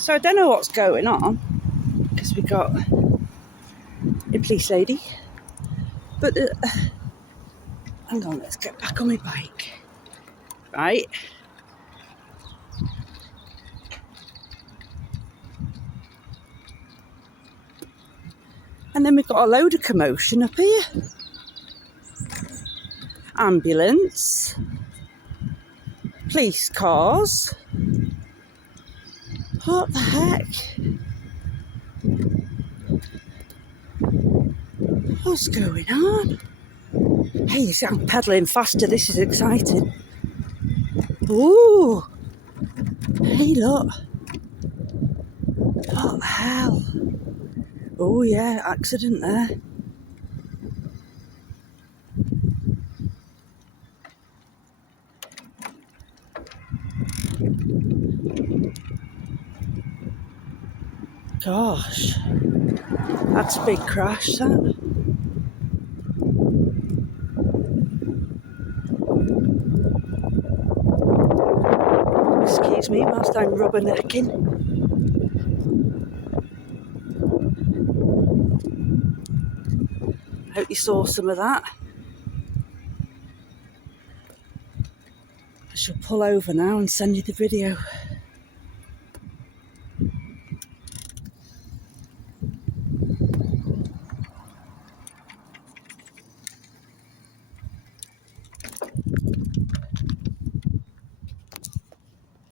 So I don't know what's going on, because we got a police lady. But, hang on, let's get back on my bike. Right. And then we've got a load of commotion up here. Ambulance. Police cars. What the heck? What's going on? Hey, you see, I'm pedalling faster. This is exciting. Ooh. Hey, look. What the hell? Oh, yeah, accident there. Gosh. That's a big crash, that. Excuse me whilst I'm rubbernecking. Hope you saw some of that. I shall pull over now and send you the video.